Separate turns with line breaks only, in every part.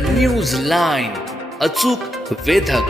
News line अचूक वेधक.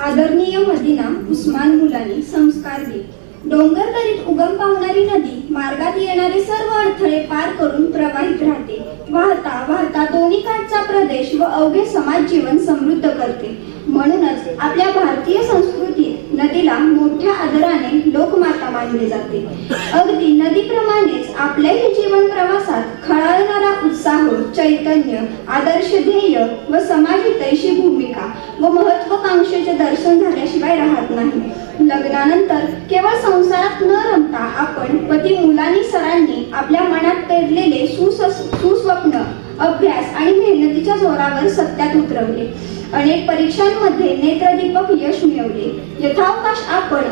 आदरणीय मदिना उस्मान मुलानी संस्कार दिले. डोंगर दरीत उगम पावणारी नदी मार्गात येणारे सर्व अडथळे पार करून प्रवाहित राहते. वाहता वाहता दोन्ही काठचा प्रदेश व अवघे समाज जीवन समृद्ध करते. म्हणूनच आपल्या भारतीय संस्कृतीत नदीला मोठ्या आदराने लोकमाता मानले जाते. अगदी नदीप्रमाणेच आपल्याही जीवन प्रवासात खळाळणारा उत्साह चैतन्य आदर्श ध्येय व समाजहितैषी भूमिका व महत्वाकांक्षेचे दर्शन झाल्याशिवाय राहत नाही. लग्नानंतर केवळ संसारात न रमता आपण पती मुलांनी सरांनी आपल्या मनात पेरलेले सुस्वप्न अभ्यास आणि मेहनतीच्या जोरावर सत्यात उतरवले. अनेक परीक्षांमध्ये नेत्रदीपक यश मिळवले. यथावकाश आपण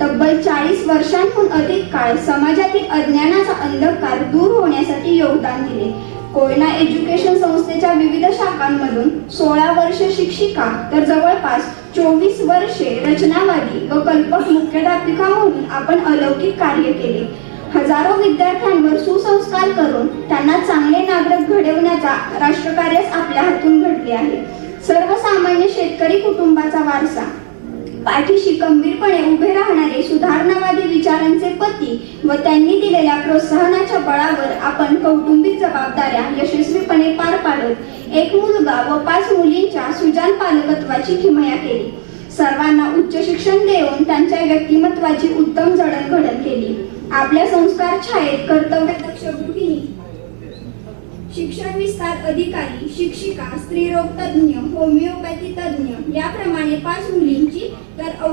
तब्बल चाळीस वर्षांहून अधिक काळ समाजातील अज्ञानाचा अंधकार दूर होण्यासाठी योगदान दिले. कोयना एज्युकेशन संस्थेच्या विविध शाखांमधून सोळा वर्ष शिक्षिका तर जवळपास चोवीस वर्षे रचनावादी व कल्पक मुख्याध्यापिका म्हणून आपण अलौकिक कार्य केले. हजारो विद्यार्थ्यांवर सुसंस्कार करून त्यांना चांगले नागरिक घडवण्याचा राष्ट्रकार्यच आपल्या हातून घडले आहे. सर्वसामान्य शेतकरी कुटुंबाचा वारसा. पाठीशी खंबीरपणे उभे व त्यांनी दिलेल्या प्रोत्साहनाच्या बळावर आपण कौटुंबिक जबाबदाऱ्या यशस्वीपणे पार पाडत एक मुलगा व पाच मुलींच्या सुजान पालकत्वाची किमया केली. सर्वांना उच्च शिक्षण देऊन त्यांच्या व्यक्तिमत्वाची उत्तम जडणघडण केली. आपल्या संस्कार छायेत कर्तव्य दक्ष गृहिणी शिक्षण विस्तार अधिकारी शिक्षिका स्त्रीरोग तज्ज्ञ होमिओपॅथी तज्ज्ञ याप्रमाणे पाच मुलींची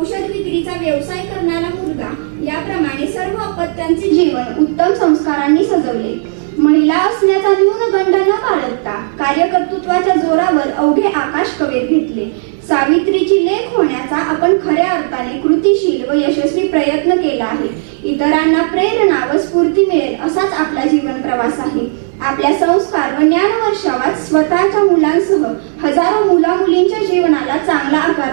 औषध विक्रीचा व्यवसाय करणारा मुलगा याप्रमाणे सर्व अपत्यांचे जीवन उत्तम संस्कारांनी सजवले. महिला असण्याचा न्यूनगंड न बाळगता कार्यकर्तृत्वाच्या जोरावर अवघे आकाश कवेत घेतले. सावित्रीची लेख होण्याचा आपण खऱ्या अर्थाने कृतिशील व यशस्वी प्रयत्न केला आहे. इतरांना प्रेरणा व स्फूर्ती मिळेल असाच आपला जीवन प्रवास आहे. आपल्या संस्कार व ज्ञान वर्षावात स्वतःच्या मुलांसह हजारो मुला मुलींच्या जीवनाला चांगला आकार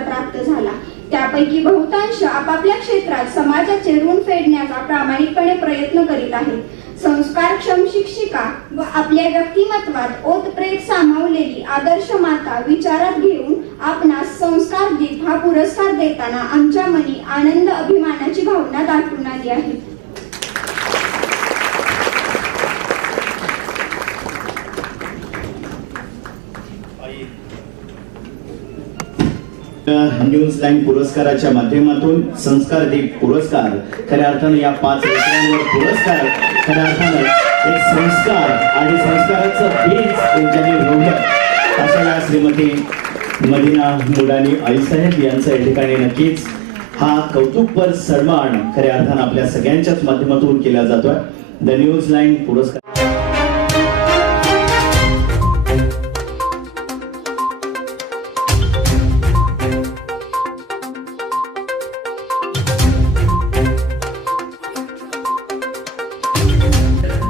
त्यापैकी बहुतांश आपापल्या क्षेत्रात समाजाचे ऋण फेडण्याचा प्रामाणिकपणे प्रयत्न करीत आहेत. संस्कारक्षम शिक्षिका व आपल्या व्यक्तिमत्वात ओतप्रेत सामावलेली आदर्श माता विचारात घेऊन आपणास संस्कार दीप हा पुरस्कार देताना आमच्या मनी आनंद अभिमानाची भावना दाटून आली आहे.
न्यूज लाईन पुरस्काराच्या माध्यमातून संस्कार दीप पुरस्कार. खऱ्या अर्थानं या पाच विषयांवर पुरस्कार. खऱ्या अर्थानं एक संस्कार आणि संस्काराचं बीज त्यांच्यानी रोवलं अशा या श्रीमती मदिना मुलानी आईसाहेब यांचं या ठिकाणी नक्कीच हा कौतुकपर सन्मान खऱ्या अर्थानं आपल्या सगळ्यांच्याच माध्यमातून केला जातोय. द न्यूज लाईन पुरस्कार